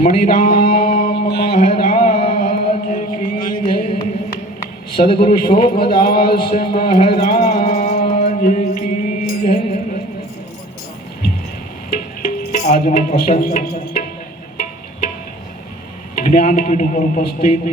मणिराम महाराज की जय। सदगुरु शोभदास महाराज की जय। आज मैं प्रसंग ज्ञानपीठ पर उपस्थित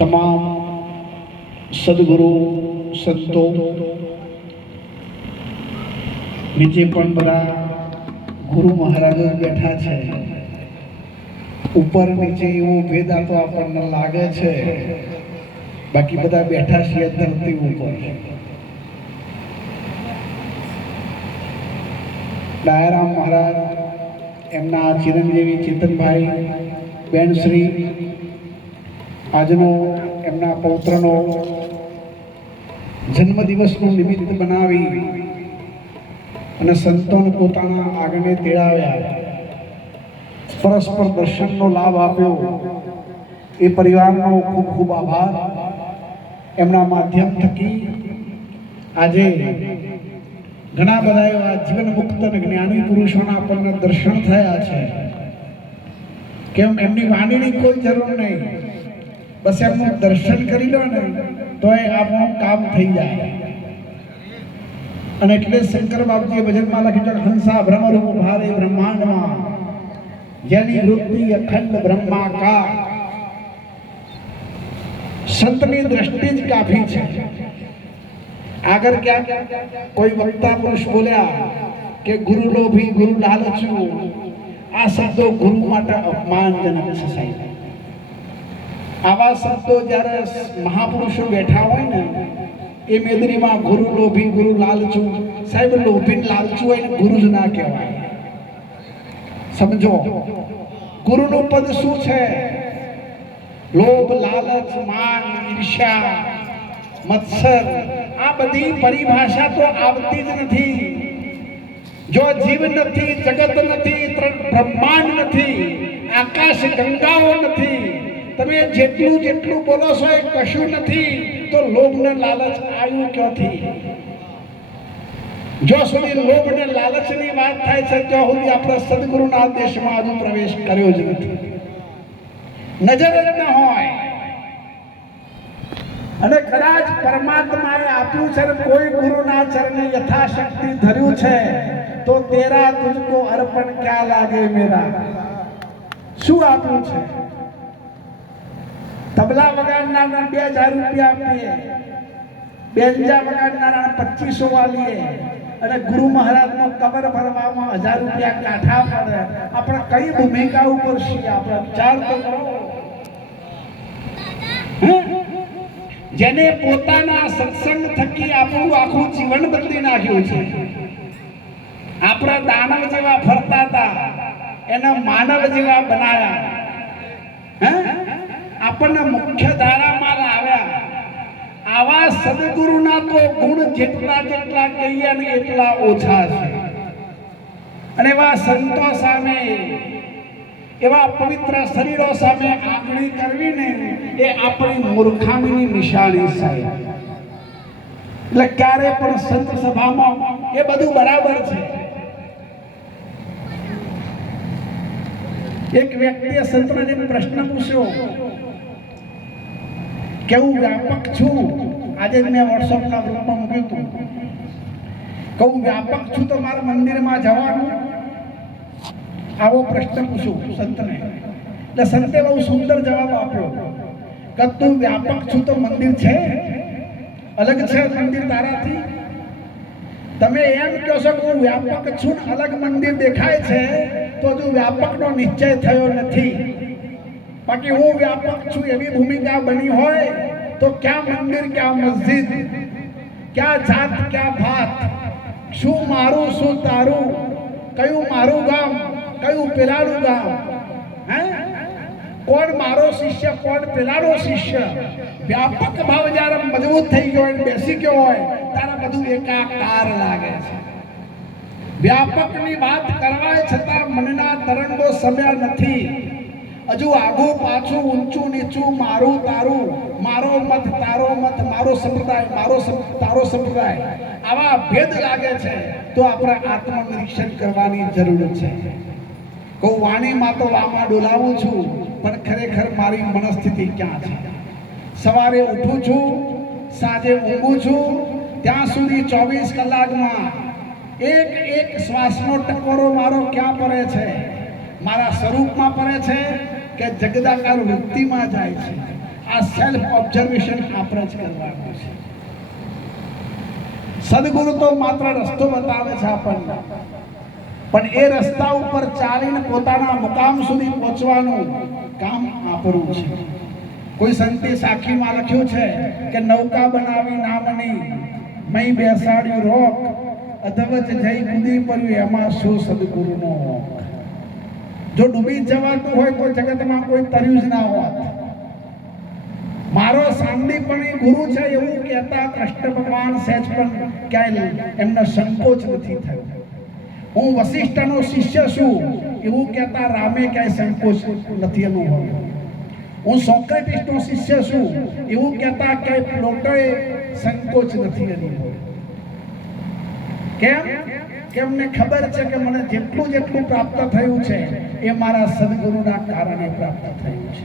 तमाम सदगुरु संतो नीचे पण बड़ा गुरु महाराज बैठा है। ऊपर नीचे एवं भेद तो आपने लागे छे, बाकी बधा बैठा छे धरती ऊपर। दयाराम महाराज एमना चिरंजीवी चेतन भाई बेन श्री आजनो एमना पौत्रनो जन्मदिवसનું નિમિત્ત બનાવી અને સંતોને પોતાના આગળ તેડાવ્યા, પરસ્પર દર્શનનો લાભ આપ્યો। એ પરિવારનો ખૂબ ખૂબ આભાર। એમના માધ્યમ થકી આજે ઘણા બધા એવા જીવન મુક્ત અને જ્ઞાની પુરુષોના આપણને દર્શન થયા છે। કેમ એમની વાણીની કોઈ જરૂર નહીં, બસ એમનું દર્શન કરી લો ને તો એ આપણું કામ થઈ જાય। અને એટલે શંકર બાપજીએ ભજનમાં લખ્યું છે, હંસા ભ્રમરૂપ ભારે બ્રહ્માંડમાં જેની વૃત્તિ અખંડ બ્રહ્માકાર। સંતની દ્રષ્ટિ જ કાફી છે। આગળ ક્યાં કોઈ વક્તા પુરુષ બોલ્યા કે ગુરુ લોભી ગુરુ લાલચુ, આ શબ્દો ગુરુ માટે અપમાનજનક છે સાહેબ। આવા શબ્દો જ્યારે મહાપુરુષો બેઠા હોય ને એ મેદરીમાં ગુરુ લોભી ગુરુ લાલચુ, સાહેબ લોભી લાલચુ હોય ને ગુરુ જ ના કહેવાય। સમજો ગુરુનું પદ શું છે? લોભ લાલચ માન ઈર્ષ્યા મત્સર, આ બધી પરિભાષા તો આવતી જ નથી। જો જીવ નથી, જગત નથી, બ્રહ્માંડ નથી, આકાશ ગંગાઓ નથી, તમે જેટલું જેટલું બોલો છો એ કશું નથી, તો લોભ ને લાલચ આવ્યું ક્યાંથી? જો સુધી લોભ ને લાલચ ની વાત થાય છે ત્યાં સુધી આપણે સદગુરુના દેશમાં હજુ પ્રવેશ કર્યો જ નથી, નજર જ ન હોય। અને કદાચ પરમાત્માએ આપ્યું છે, કોઈ ગુરુના ચરણે યથાશક્તિ ધર્યું છે, તો તેરા તુજકો અર્પણ ક્યા લાગે મેરા। શું આપ્યું છે? તબલા વગાડનારને 2000 રૂપિયા આપીએ, બેંજા વગાડનારને 2500 વાલીએ, અને ગુરુ મહારાજનો કબર ભરવામાં 1000 રૂપિયા કાઠા પડે। આપણે કઈ ભૂમિકા ઉપર છીએ? આપણે વિચાર તો કરો। જેને પોતાના સત્સંગ થકી આપણું આખું જીવન બદલી નાખ્યું છે। આપણા દાનવ જેવા ફરતા હતા, એને માનવ જેવા બનાવ્યા। આપણને મુખ્ય ધારામાં લાવ્યા। આવા સદગુરુના તો ગુણ જેટલા જેટલા કહીએ ને એટલા ઓછા છે। અને એવા સંતો સામે, એવા પવિત્ર શરીરો સામે આંગળી કરવી ને એ આપણી મૂર્ખામીની નિશાની છે। એટલે ક્યારે પણ સંત સભામાં એ બધું બરાબર છે। એક વ્યક્તિએ સંતને જઈને પ્રશ્ન પૂછ્યો કે હું વ્યાપક છું, આજે મેં વોટ્સઅપના ગ્રુપમાં મૂક્યું હતું, કહું વ્યાપક છું તો મારા મંદિરમાં જવાનું? આવો પ્રશ્ન પૂછ્યો સંતને। એટલે સંતે બહુ સુંદર જવાબ આપ્યો કે તું વ્યાપક છું તો મંદિર છે અલગ છે મંદિર તારાથી? તમે એમ કહો છો કે હું વ્યાપક છું ને અલગ મંદિર દેખાય છે, તો હજુ વ્યાપકનો નિશ્ચય થયો નથી। બાકી હું વ્યાપક છું એવી ભૂમિકા બની હોય તો ક્યાં મંદિર ક્યાં મસ્જિદ, ક્યાં જાત ક્યાં ભાત, શું મારું શું તારું, કયું મારું ગામ કયું પેલાનું ગામ, હે કોણ મારો શિષ્ય કોણ પેલાનો શિષ્ય। વ્યાપક ભાવ જ્યારે મજબૂત થઈ ગયો હોય, બેસી ગયો હોય, ત્યારે બધું એકાકાર લાગે છે। વ્યાપકની વાત કરવા છતાં મનના તરંગો સમ્યા નથી। હજુ આગુ પાછું ઊંચું નીચું મારું તારું, મારો મત તારો મત, મારો સંપ્રદાય તારો સંપ્રદાય, આવા ભેદ લાગે છે। તો આપણે આત્મનિરીક્ષણ કરવાની જરૂર છે। કહું વાણીમાં તો વામાં ડોલાવું છું, પણ ખરેખર મારી મનસ્થિતિ ક્યાં છે? સવારે ઉઠું છું, સાંજે ઊંઘું છું, ત્યાં સુધી 24 કલાકમાં એક એક શ્વાસનો ટકોરો મારો ક્યાં પડે છે? મારા સ્વરૂપમાં પડે છે કે જગદાકાર વૃત્તિમાં જાય છે? આ સેલ્ફ ઓબ્ઝર્વેશન આપણે જ કરવાનું છે. સદગુરુ તો માત્ર રસ્તો બતાવે છે આપણને, પણ એ રસ્તા ઉપર ચાલીને પોતાના મુકામ સુધી પહોંચવાનું કામ આપણું છે. કોઈ સંતે સાખીમાં લખ્યું છે કે નૌકા બનાવી નામની મય બેસાડ્યું રોક, અધવચ જઈ કૂદી પડ્યું એમાં શું સદગુરુનો ઓક. જો ડૂબી જવાતું હોય તો જગતમાં કોઈ તર્યું જ ના હોત. મારો સાંદીપણી ગુરુ છે એવું કહેતા કૃષ્ણ ભગવાન સહેજ પણ ક્યાંય એમને સંકોચ નથી થયો. હું વશિષ્ઠનો શિષ્ય છું એવું કહેતા રામે ક્યાંય સંકોચ નથી અનુભવ્યો. હું સોક્રેટિસનો શિષ્ય છું એવું કહેતા ક્યાંય પ્લોટોએ સંકોચ નથી અનુભવ્યો. કેમ? કે અમને ખબર છે કે મને જેટલું પ્રાપ્ત થયું છે એ મારા સદગુરુના કારણે પ્રાપ્ત થયું છે.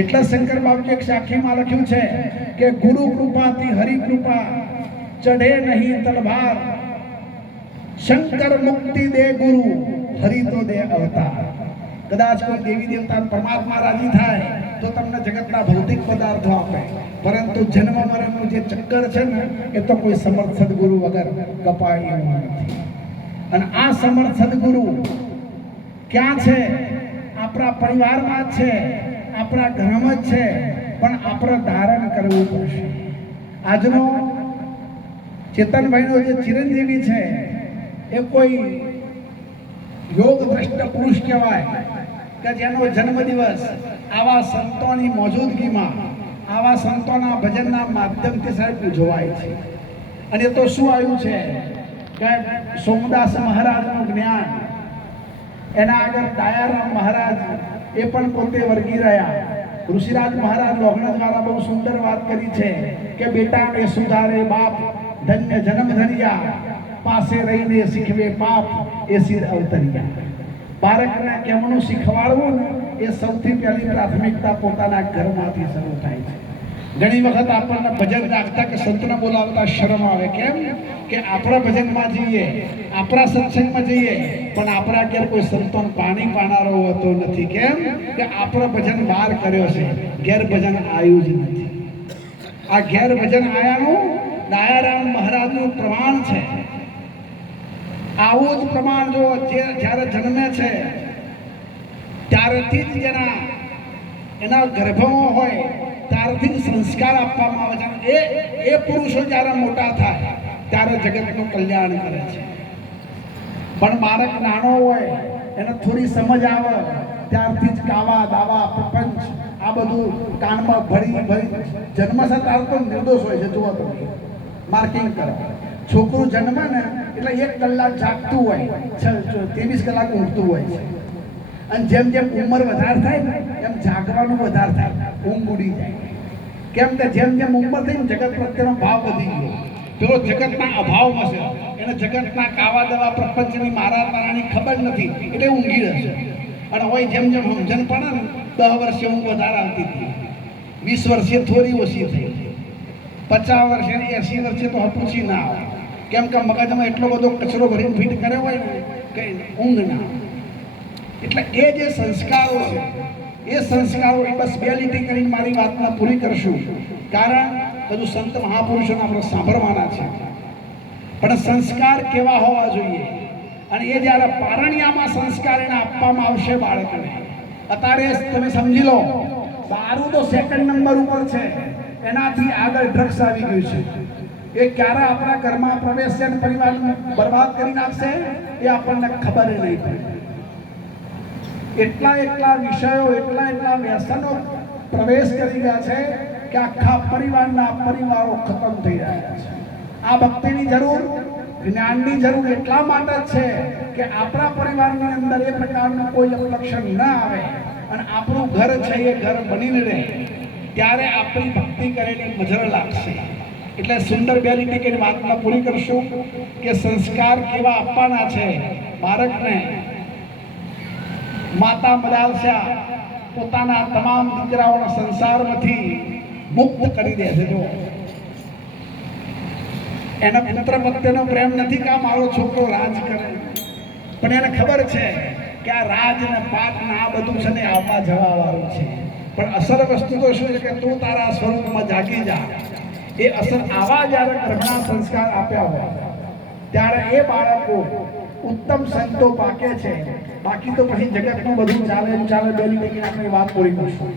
એટલે શંકર બાપજી એક સાખીમાં લખ્યું છે કે ગુરુ કૃપાથી હરિ કૃપા ચઢે નહીં તલવાર, શંકર મુક્તિ દે ગુરુ હરિ તો દે અવતાર. કદાચ કોઈ દેવી દેવતા પરમાત્મા રાજી થાય તો તમને જગતના ભૌતિક પદાર્થો આપે, પરંતુ જન્મ મરણનું જે ચક્કર છે ને એ તો કોઈ સમર્થ સદગુરુ વગર કપાય એવું નથી. અને આ સમર્થ સદગુરુ ક્યાં છે? આપણા પરિવારમાં જ છે, આપણા ઘરમાં જ છે, પણ આપણે ધારણ કરવું પડશે. આજનો ચેતનભાઈનો જે ચિરંજીવી છે એ કોઈ યોગ દ્રષ્ટ પુરુષ કહેવાય કે જેનો જન્મદિવસ આવા સંતોની મોજૂદગીમાં, આવા સંતોના ભજનના માધ્યમથી સાહેબ ઉજવાય છે. અને તો શું આવ્યું છે કે સોમદાસ મહારાજનું જ્ઞાન, એના આગળ દયારામ મહારાજ એ પણ પોતે વર્ગી રહ્યા. ઋષિરાજ મહારાજ લોગણ દ્વારા બહુ સુંદર વાત કરી છે કે બેટાને સુધારે બાપ, ધન્ય જન્મ ધર્યા, પાસે રહીને શીખવે પાપ, એ સિર અવતર્યા. બાળકને કેમનું શીખવાડવું ને એ સૌથી પહેલી પ્રાથમિકતા પોતાના ઘરમાંથી શરૂ થાય છે. ઘણી વખત આપણને ભજન રાખતા કે સંતને બોલાવતા શરમ આવે. કેમ? કે આપણા ભજનમાં જઈએ, આપણા સત્સંગમાં જઈએ, પણ આપણા ઘેર કોઈ સંતોન પાણી પાનારો હોતો નથી. કેમ? કે આપણો ભજન બહાર કર્યો છે, ઘેર ભજન આવ્યું જ નથી. આ ઘેર ભજન આયાનું દયારામ મહારાજનું પ્રમાણ છે. આવું જ પ્રમાણ જો જ્યારે જન્મે છે ત્યારથી જ એના ગર્ભમાં હોય ત્યારથી જ સંસ્કાર આપવામાં આવે છે. એ પુરુષો જ્યારે મોટા થાય ત્યારે જગતનું કલ્યાણ કરે છે. પણ બાળક નાનો હોય, એને થોડી સમજ આવે ત્યારથી જ કાવા દાવા પ્રપંચ આ બધું કાનમાં ભરી જન્મ છે ત્યારે તો નિર્દોષ હોય છે. જુઓ તમે માર્કિંગ કરો. છોકરું જન્મે ને એટલે 1 કલાક જાગતું હોય, 23 કલાક ઊંઘતું હોય છે. અને જેમ જેમ ઉંમર વધારે થાય ને એમ જાગવાનું વધારે થાય, ઊંઘ ઉડી જાય. કેમ કે જેમ જેમ ઉંમર થઈ જગત પ્રત્યેનો ભાવ વધી ગયો. પેલો જગતના અભાવમાં છે, એને જગતના કાવા દવા પ્રપંચની મારા તારાની ખબર નથી એટલે ઊંઘી રહેશે. અને હોય જેમ જેમ સમજણ પડે ને 10 વર્ષે ઊંઘ વધારે આવતી હતી, 20 વર્ષે થોડી ઓછી થઈ, 50 વર્ષે 80 વર્ષે તો હપૂચી ના આવે. કેમ કે મગજમાં એટલો બધો કચરો ભરીને ફીટ કર્યો હોય ને કે ઊંઘ ના આવે. એટલે એ જે સંસ્કારો છે એ સંસ્કારો બસ બે લીટી કરીને મારી વાતને પૂરી કરશું. કારણ બધું સંત મહાપુરુષોને આપણે સાંભળવાના છે, પણ સંસ્કાર કેવા હોવા જોઈએ અને એ જ્યારે પારણિયામાં સંસ્કાર એને આપવામાં આવશે બાળકને. અત્યારે તમે સમજી લો, દારૂ તો સેકન્ડ નંબર ઉપર છે, એનાથી આગળ ડ્રગ્સ આવી ગયું છે. એ ક્યારે આપણા ઘરમાં પ્રવેશશે અને પરિવારને બરબાદ કરી નાખશે એ આપણને ખબર નહીં પડે. એટલા વિષયો, એટલા વ્યસનો પ્રવેશ કરી ગયા છે કે આખા પરિવારો ખતમ થઈ રહ્યા છે. આ ભક્તિની જરૂર, જ્ઞાનની જરૂર એટલા માટે જ છે કે આપણા પરિવારની અંદર એ પ્રકારનું કોઈ અપલક્ષણ ન આવે અને આપણું ઘર છે એ ઘર બનીને રહે, ત્યારે આપણી ભક્તિ કરેલી મજર લાગશે. એટલે સુંદર બે લીટી વાતમાં પૂરી કરશું કે સંસ્કાર કેવા આપવાના છે બાળકને. માતા મદાલસા પોતાના તમામ દીકરાઓના સંસારમાંથી મુક્ત કરી દે છે. જો એના પુત્ર પ્રત્યેનો પ્રેમ નથી કે આ મારો છોકરો રાજ કરે, પણ એને ખબર છે કે આ રાજ ને પાપ ને આ બધું છે ને આવવા જવા વાળું છે. પણ અસર વસ્તુ તો શું છે કે તું તારા સ્વરૂપમાં જાગી જા. એ અસર આવા જ્યારે ગર્ભના સંસ્કાર આપ્યા હોય ત્યારે એ બાળકો ઉત્તમ સંતો પાકે છે. બાકી તો પછી જગતનું બધું ચાલે ચાલે બેલી આપણે વાત પૂરી કરશું.